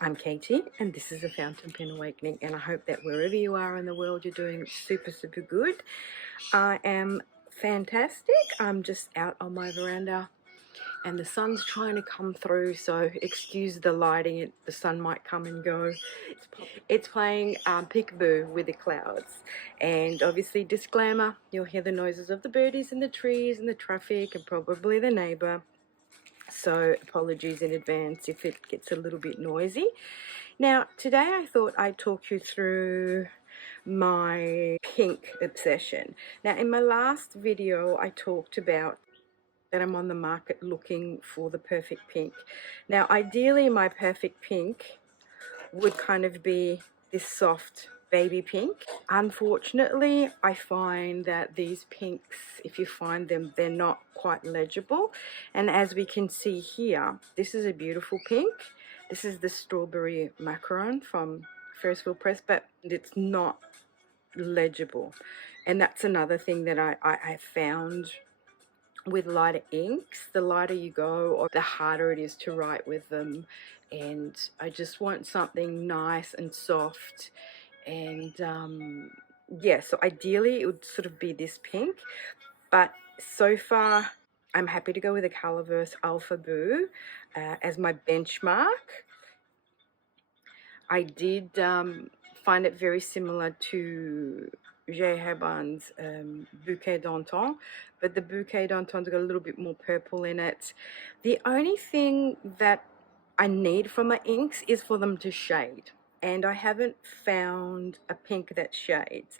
I'm Katie, and this is a Fountain Pen Awakening, and I hope that wherever you are in the world, you're doing super good. I am fantastic. I'm just out on my veranda, and the sun's trying to come through, so excuse the lighting. The sun might come and go. It's playing peekaboo with the clouds, and obviously disclaimer, you'll hear the noises of the birdies and the trees and the traffic and probably the neighbor. So apologies in advance if it gets a little bit noisy. Now today I thought I'd talk you through my pink obsession. Now in my last video I talked about that I'm on the market looking for the perfect pink. Now ideally my perfect pink would kind of be this soft baby pink. Unfortunately, I find that these pinks, if you find them, they're not quite legible. And as we can see here, this is a beautiful pink. This is the Strawberry Macaron from Ferris Wheel Press, but it's not legible. And that's another thing that I found with lighter inks. The lighter you go, or the harder it is to write with them. And I just want something nice and soft. And yeah, so ideally it would sort of be this pink, but so far I'm happy to go with the Coloverse Alpha Boo as my benchmark. I did find it very similar to Jeheban's Bouquet d'Antan, but the Bouquet d'Antan's got a little bit more purple in it. The only thing that I need from my inks is for them to shade, and I haven't found a pink that shades.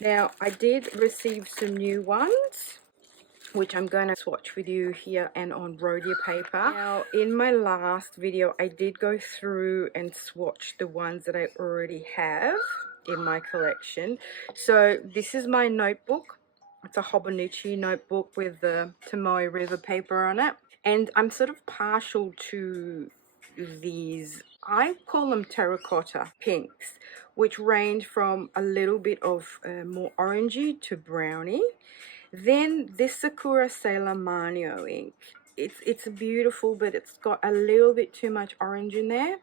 Now I did receive some new ones, which I'm going to swatch with you here and on Rhodia paper. Now in my last video I did go through and swatch the ones that I already have in my collection. So this is my notebook. It's a Hobonichi notebook with the Tomoe river paper on it, and I'm sort of partial to these, I call them terracotta pinks, which range from a little bit of more orangey to browny. Then this Sakura Sailor Manio ink, it's beautiful, but it's got a little bit too much orange in there.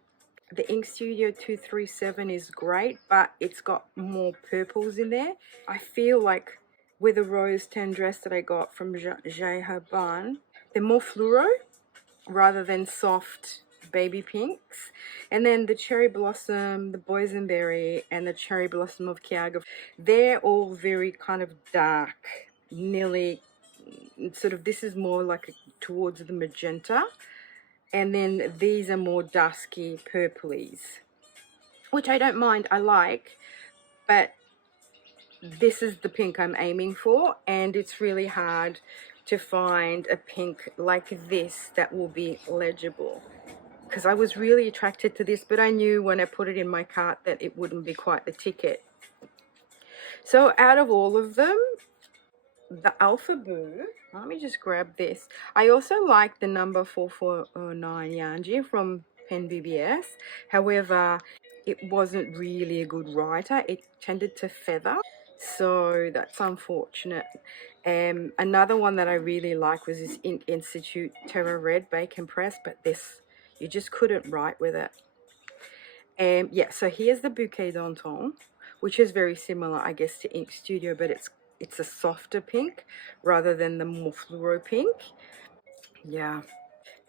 The Ink Studio 237 is great, but it's got more purples in there. I feel like with the rose tendresse that I got from Jeheban, they're more fluoro rather than soft baby pinks. And then the Cherry Blossom, the Boysenberry, and the Cherry Blossom of Kiaga, they're all very kind of dark, nearly sort of, this is more like towards the magenta, and then these are more dusky purplies, which I don't mind, I like, but this is the pink I'm aiming for, and it's really hard to find a pink like this that will be legible, because I was really attracted to this, but I knew when I put it in my cart that it wouldn't be quite the ticket. So out of all of them, the Alpha Boo, let me just grab this. I also like the number 449 Yanji from Pen BBS. However, it wasn't really a good writer. It tended to feather, so that's unfortunate. Another one that I really like was this Ink Institute Terra Red Bacon Press, but this, you just couldn't write with it. Yeah, so here's the Bouquet d'Antan, which is very similar, I guess, to Ink Studio, but it's a softer pink rather than the more fluoro pink. Yeah,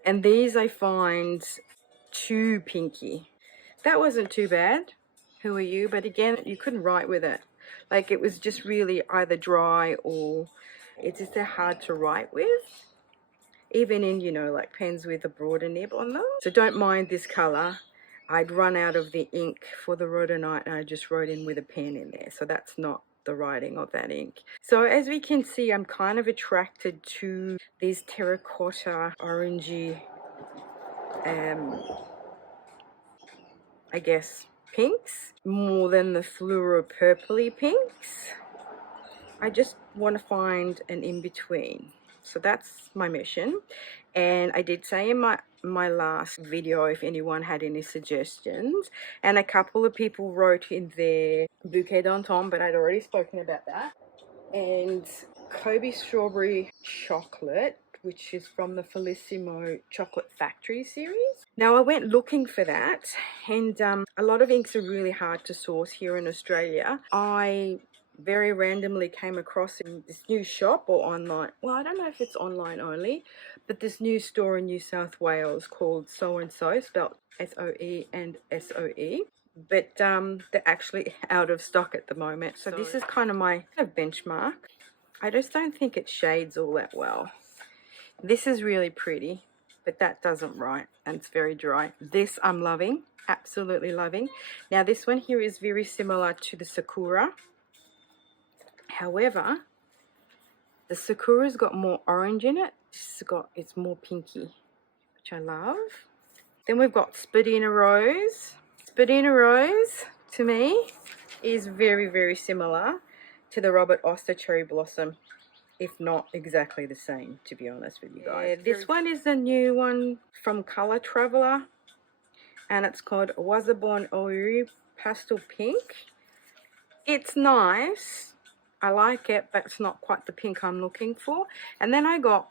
and these I find too pinky. That wasn't too bad. Who are you? But again, you couldn't write with it. Like, it was just really either dry or it's just hard to write with, even in, you know, like pens with a broader nib on them. So don't mind this color. I'd run out of the ink for the Rhodonite and I just wrote in with a pen in there, so that's not the writing of that ink. So as we can see, I'm kind of attracted to these terracotta orangey I guess pinks more than the fluoro purpley pinks. I just want to find an in-between, so that's my mission. And I did say in my last video if anyone had any suggestions, and a couple of people wrote in their Bouquet d'Antan, but I'd already spoken about that, and Kobe Strawberry Chocolate which is from the Felicimo Chocolate Factory series. Now I went looking for that, and a lot of inks are really hard to source here in Australia. I very randomly came across in this new shop or online, well, I don't know if it's online only, but this new store in New South Wales called So and So, spelled S-O-E and S-O-E. But they're actually out of stock at the moment. So this is kind of my benchmark. I just don't think it shades all that well. This is really pretty, but that doesn't write, and it's very dry. This I'm loving, absolutely loving. Now this one here is very similar to the Sakura. However, the Sakura's got more orange in it. It's more pinky, which I love. Then we've got Spadina Rose. Spadina Rose, to me, is very, very similar to the Robert Oster Cherry Blossom, if not exactly the same, to be honest with you guys. Yeah, this one is the new one from Color Traveler, and it's called Wasanbon Oiri Pastel Pink. It's nice. I like it, but it's not quite the pink I'm looking for. And then I got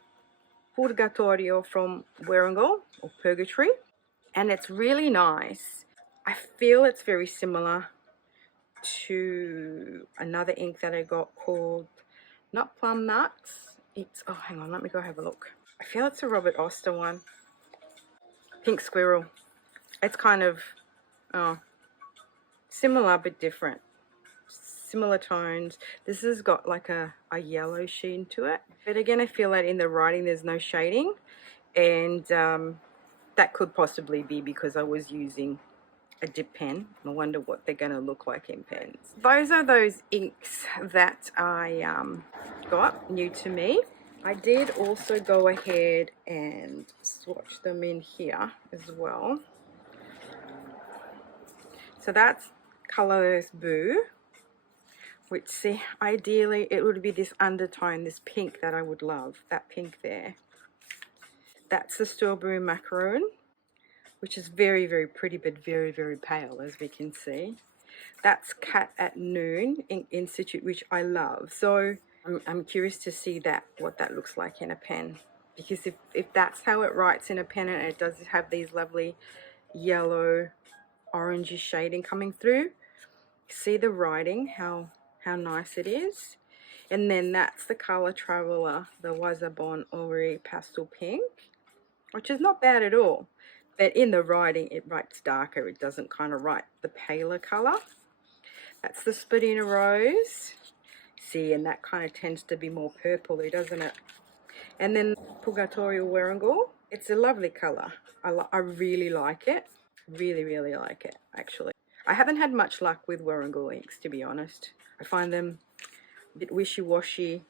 Purgatorio from Wearingeul Purgatorio, and it's really nice. I feel it's very similar to another ink that I got called not Plum Nuts. It's, oh, hang on, let me go have a look. I feel it's a Robert Oster one. Pink Squirrel. It's kind of similar but different. Similar tones. This has got like a yellow sheen to it. But again, I feel like in the writing there's no shading. And that could possibly be because I was using a dip pen. I wonder what they're going to look like in pens. Those are those inks that I got new to me. I did also go ahead and swatch them in here as well. So that's Coloverse Boo, which, see, ideally it would be this undertone, this pink that I would love, that pink there. That's the Strawberry Macaron, which is very, very pretty, but very, very pale, as we can see. That's Cat at Noon Ink Institute, which I love. So I'm curious to see what that looks like in a pen, because if that's how it writes in a pen, and it does have these lovely yellow, orangey shading coming through, see the writing, how nice it is. And then that's the Color Traveler, the Wasanbon Oiri Pastel Pink, which is not bad at all. But in the writing, it writes darker. It doesn't kind of write the paler color. That's the Spadina Rose. See, and that kind of tends to be more purpley, doesn't it? And then Purgatorio Wearingeul. It's a lovely color. I really like it. Really, really like it, actually. I haven't had much luck with Wearingeul inks, to be honest. I find them a bit wishy-washy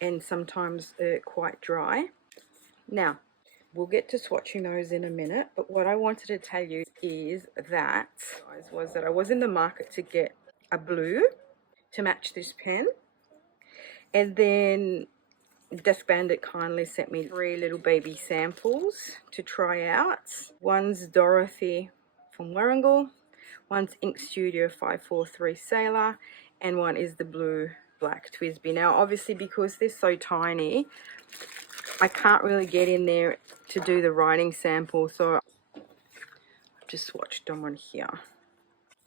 and sometimes quite dry. Now, we'll get to swatching those in a minute, but what I wanted to tell you is that I was in the market to get a blue to match this pen, and then Desk Bandit kindly sent me 3 little baby samples to try out. One's Dorothy from Wearingeul, one's Ink Studio 543 Sailor, and one is the blue black Twisby. Now obviously, because they're so tiny, I can't really get in there to do the writing sample, so I've just swatched them on here.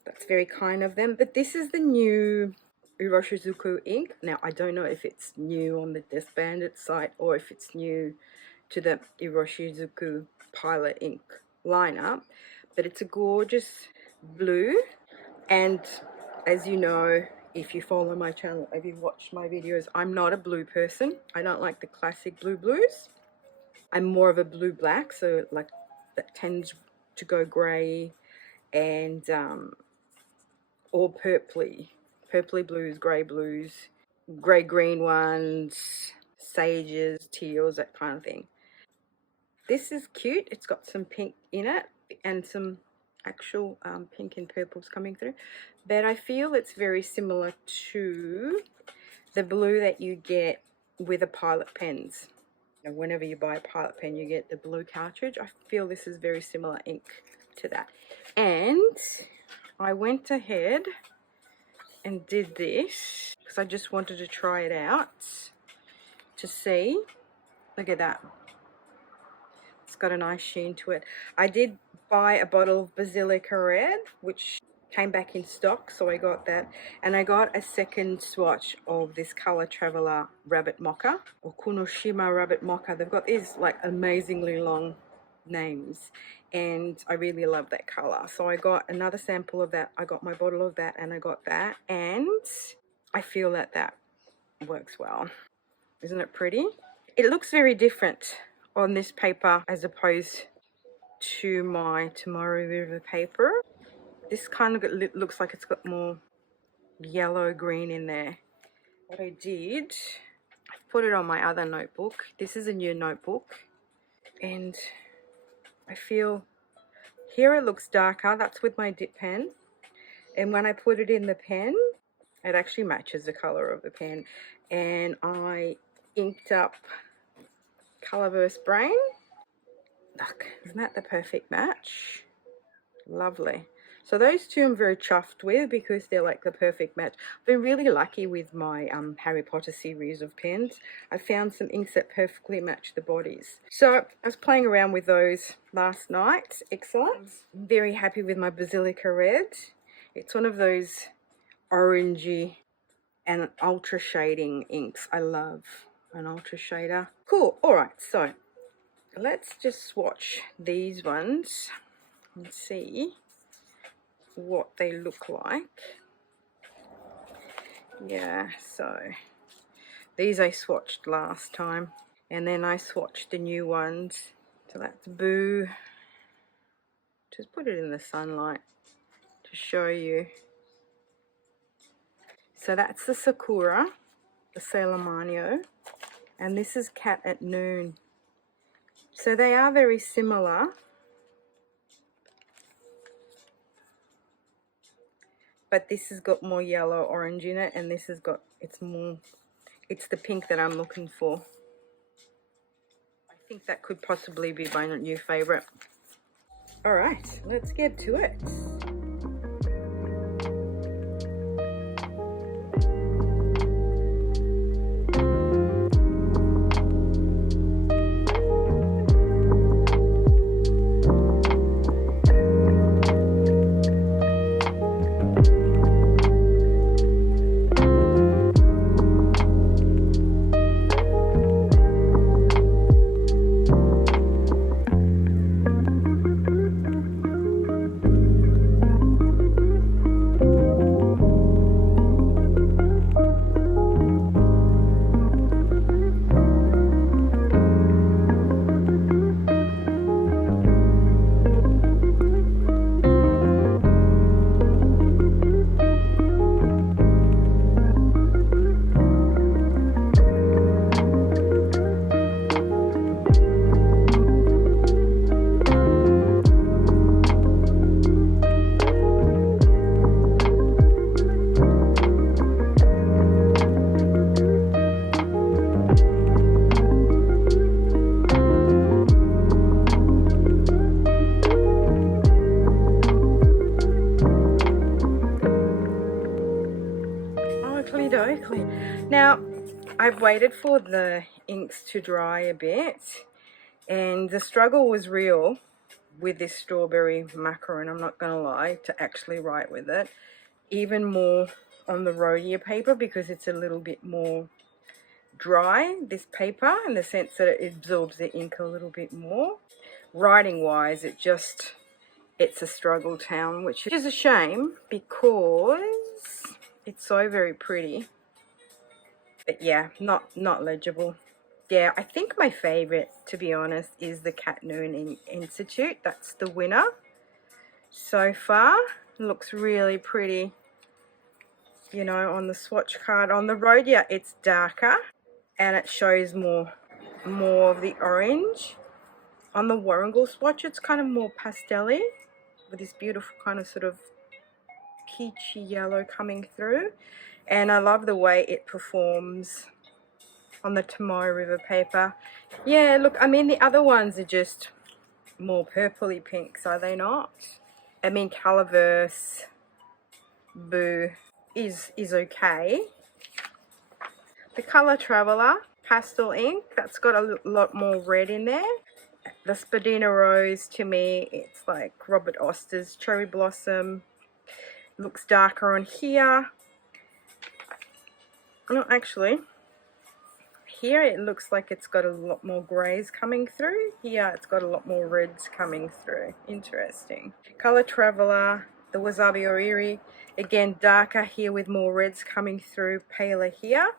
That's very kind of them. But this is the new Iroshizuku ink. Now I don't know if it's new on the Desk Bandit site or if it's new to the Iroshizuku Pilot ink lineup, but it's a gorgeous blue. And as you know, if you follow my channel, if you've watched my videos, I'm not a blue person. I don't like the classic blues. I'm more of a blue black, so like that tends to go grey and or purpley blues, grey blues, grey green ones, sages, teals, that kind of thing. This is cute. It's got some pink in it and some actual pink and purples coming through, but I feel it's very similar to the blue that you get with the Pilot pens. And whenever you buy a Pilot pen, you get the blue cartridge. I feel this is very similar ink to that. And I went ahead and did this because I just wanted to try it out to see. Look at that. got a nice sheen to it. I did buy a bottle of Basilica Red, which came back in stock, so I got that. And I got a second swatch of this Color Traveler Rabbit Mocha, or Kunoshima Rabbit Mocha. They've got these like amazingly long names, and I really love that color. So I got another sample of that. I got my bottle of that, and I got that, and I feel that that works well. Isn't it pretty? It looks very different on this paper as opposed to my Tomoe River paper. This kind of looks like it's got more yellow green in there. What I did, I put it on my other notebook. This is a new notebook, and I feel here it looks darker. That's with my dip pen, and when I put it in the pen, it actually matches the color of the pen. And I inked up Coloverse Brain. Look, isn't that the perfect match? Lovely. So those two I'm very chuffed with because they're like the perfect match. I've been really lucky with my Harry Potter series of pens. I found some inks that perfectly match the bodies. So I was playing around with those last night. Excellent. I'm very happy with my Basilica Red. It's one of those orangey and ultra shading inks. I love an ultra shader. Cool. All right. So let's just swatch these ones and see what they look like. Yeah, so these I swatched last time, and then I swatched the new ones. So that's Boo. Just put it in the sunlight to show you. So that's the Sakura, the Sailor Manio, and this is Cat at Noon. So they are very similar, but this has got more yellow orange in it, and this has got, it's the pink that I'm looking for. I think that could possibly be my new favorite. All right, let's get to it. Now, I've waited for the inks to dry a bit, and the struggle was real with this Strawberry Macaron, I'm not going to lie, to actually write with it. Even more on the Rhodia paper because it's a little bit more dry, this paper, in the sense that it absorbs the ink a little bit more. Writing wise, it's a struggle town, which is a shame because it's so very pretty. But yeah, not legible. Yeah, I think my favorite, to be honest, is the Cat Noon Institute. That's the winner so far. Looks really pretty, you know, on the swatch card. On the Rhodia, it's darker and it shows more of the orange. On the Wearingeul swatch, it's kind of more pastel-y with this beautiful kind of sort of peachy yellow coming through. And I love the way it performs on the Tomoe River paper. Yeah, look, I mean, the other ones are just more purpley pinks, are they not? I mean, Coloverse Boo is okay. The Color Traveler Pastel ink, that's got a lot more red in there. The Spadina Rose, to me, it's like Robert Oster's Cherry Blossom. Looks darker on here. No, actually, here it looks like it's got a lot more greys coming through. Here it's got a lot more reds coming through. Interesting. Color Traveler, the Wasabi Oiri. Again, darker here with more reds coming through, paler here.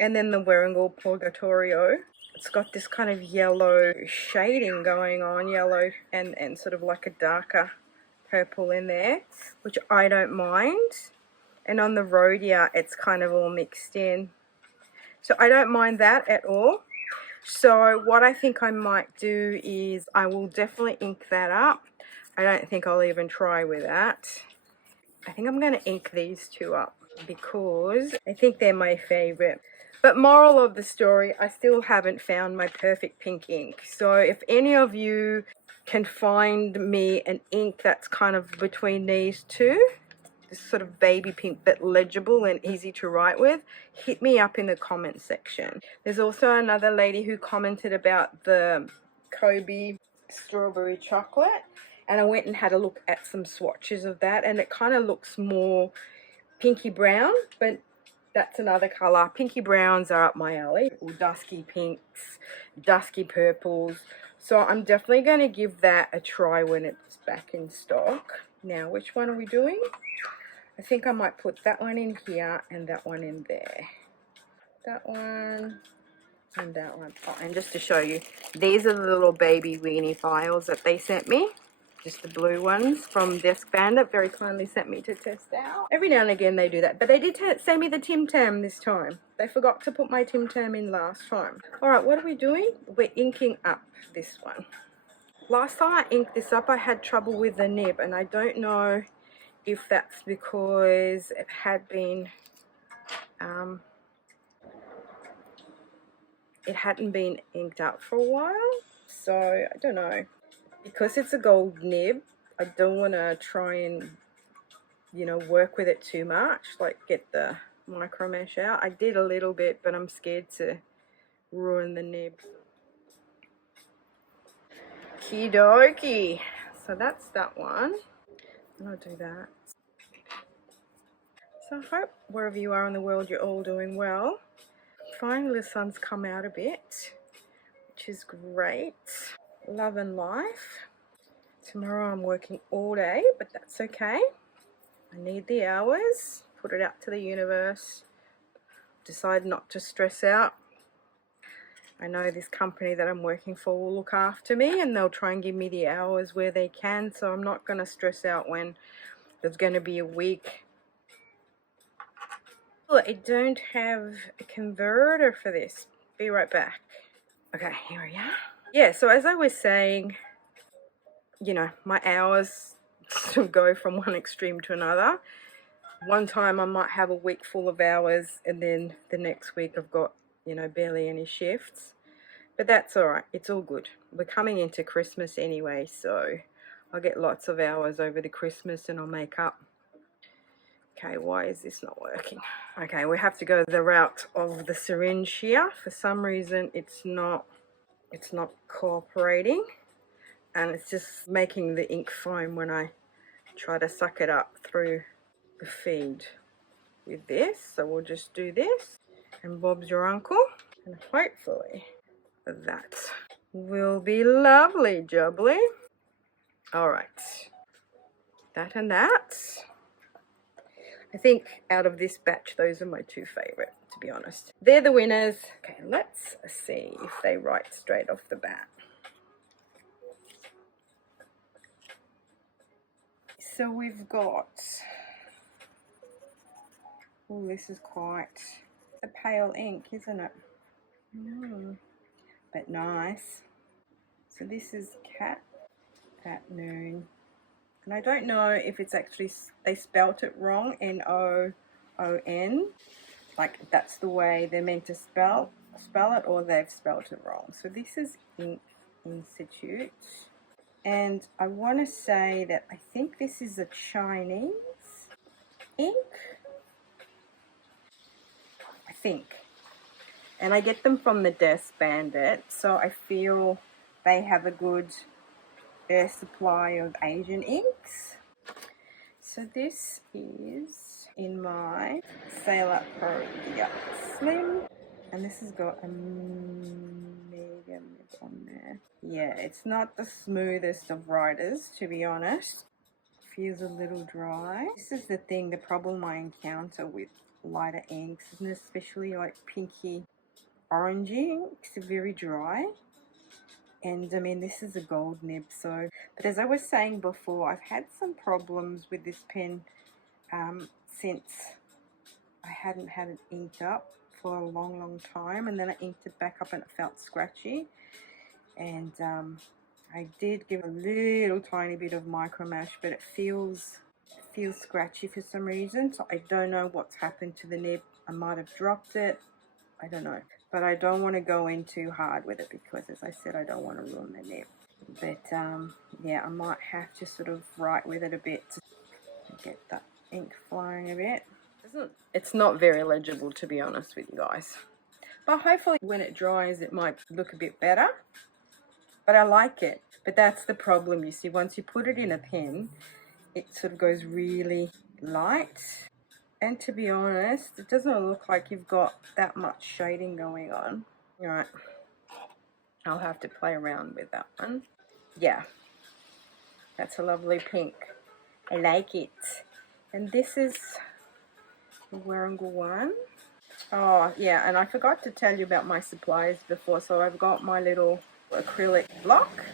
And then the Wearingeul Purgatorio. It's got this kind of yellow shading going on, yellow and sort of like a darker purple in there, which I don't mind. And on the Rhodia, it's kind of all mixed in. So I don't mind that at all. So what I think I might do is I will definitely ink that up. I don't think I'll even try with that. I think I'm going to ink these two up because I think they're my favorite. But moral of the story, I still haven't found my perfect pink ink. So if any of you can find me an ink that's kind of between these two, this sort of baby pink but legible and easy to write with, hit me up in the comment section. There's also another lady who commented about the Kobe strawberry chocolate, and I went and had a look at some swatches of that, and it kind of looks more pinky brown, but that's another color. Pinky browns are up my alley, or dusky pinks, dusky purples. So I'm definitely going to give that a try when it's back in stock. Now, which one are we doing? I think I might put that one in here and that one in there. That one and that one. Oh, and just to show you, these are the little baby weenie files that they sent me. Just the blue ones from Desk Bandit. Very kindly sent me to test out. Every now and again they do that. But they did send me the Tim Tam this time. They forgot to put my Tim Tam in last time. Alright, what are we doing? We're inking up this one. Last time I inked this up, I had trouble with the nib. And I don't know if that's because it had been it hadn't been inked up for a while, so I don't know. Because it's a gold nib, I don't want to try and, you know, work with it too much, like get the micro mesh out. I did a little bit, but I'm scared to ruin the nib. Kidoki. So that's that one. And I'll do that. So I hope wherever you are in the world, you're all doing well. Finally, the sun's come out a bit, which is great. Love and life. Tomorrow I'm working all day, but that's okay. I need the hours. Put it out to the universe. Decide not to stress out. I know this company that I'm working for will look after me, and they'll try and give me the hours where they can, so I'm not going to stress out when there's going to be a week. I don't have a converter for this. Be right back. Okay, here we are. Yeah, so as I was saying, you know, my hours go from one extreme to another. One time I might have a week full of hours, and then the next week I've got, you know, barely any shifts. But that's alright, it's all good. We're coming into Christmas anyway, so I'll get lots of hours over the Christmas and I'll make up. Okay, why is this not working? Okay, we have to go the route of the syringe here. For some reason it's not cooperating, and it's just making the ink foam when I try to suck it up through the feed with this. So we'll just do this, and Bob's your uncle, and hopefully that will be lovely jubbly. Alright, that and that. I think out of this batch, those are my two favourite, to be honest. They're the winners. Okay, let's see if they write straight off the bat. So we've got, oh, this is quite a pale ink, isn't it? But nice. So this is Cat at Noon. And I don't know if it's actually, they spelt it wrong, N-O-O-N. Like that's the way they're meant to spell it, or they've spelt it wrong. So this is Ink Institute. And I want to say that I think this is a Chinese ink. I think. And I get them from the Desk Bandit, so I feel they have a good supply of Asian inks. So this is in my Sailor Pro Slim, and this has got a medium on there. Yeah, it's not the smoothest of writers, to be honest. Feels a little dry. This is the thing, the problem I encounter with lighter inks, and especially like pinky orangey inks, are very dry. And I mean, this is a gold nib, so, but as I was saying before, I've had some problems with this pen since I hadn't had it inked up for a long time, and then I inked it back up and it felt scratchy. And I did give a little tiny bit of micro mash, but it feels scratchy for some reason, so I don't know what's happened to the nib. I might have dropped it, I don't know, but I don't want to go in too hard with it because, as I said, I don't want to ruin the nib. But yeah, I might have to sort of write with it a bit to get that ink flowing a bit. It's not very legible, to be honest with you guys, but hopefully when it dries it might look a bit better. But I like it. But that's the problem, you see, once you put it in a pen, it sort of goes really light. And to be honest, it doesn't look like you've got that much shading going on. Alright, I'll have to play around with that one. Yeah, that's a lovely pink. I like it. And this is the Wearingeul one. Oh, yeah, and I forgot to tell you about my supplies before. So I've got my little acrylic block,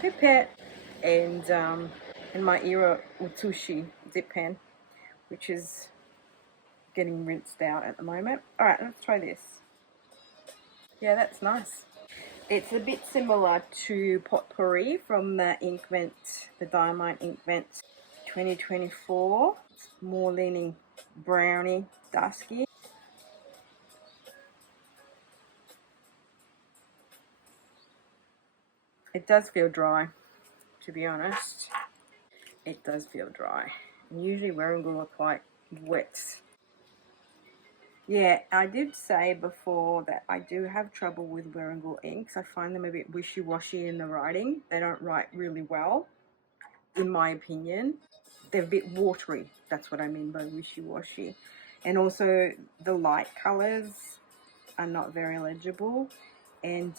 pipette, and my Iro Utsushi dip pen, which is getting rinsed out at the moment. Alright, let's try this. Yeah, that's nice. It's a bit similar to Potpourri from the Inkvent, the Diamond Inkvent 2024. It's more leaning browny, dusky. It does feel dry, to be honest. It does feel dry. And usually Wearingeul are quite wet. Yeah, I did say before that I do have trouble with Wearingeul inks. I find them a bit wishy-washy in the writing. They don't write really well, in my opinion. They're a bit watery. That's what I mean by wishy-washy. And also the light colours are not very legible. And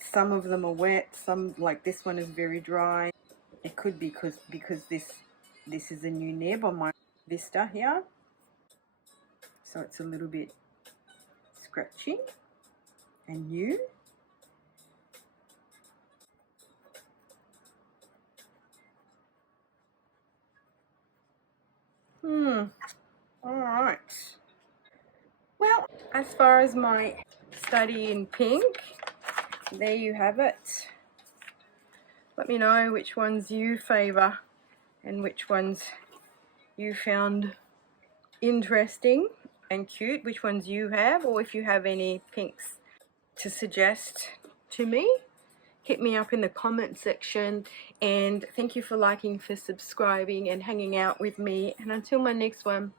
some of them are wet. Some, like this one, is very dry. It could be because this is a new nib on my Vista here. So it's a little bit scratchy and new. Alright. Well, as far as my study in pink, there you have it. Let me know which ones you favour and which ones you found interesting and cute, which ones you have, or if you have any pinks to suggest to me, hit me up in the comment section. And thank you for liking, for subscribing and hanging out with me, and until my next one,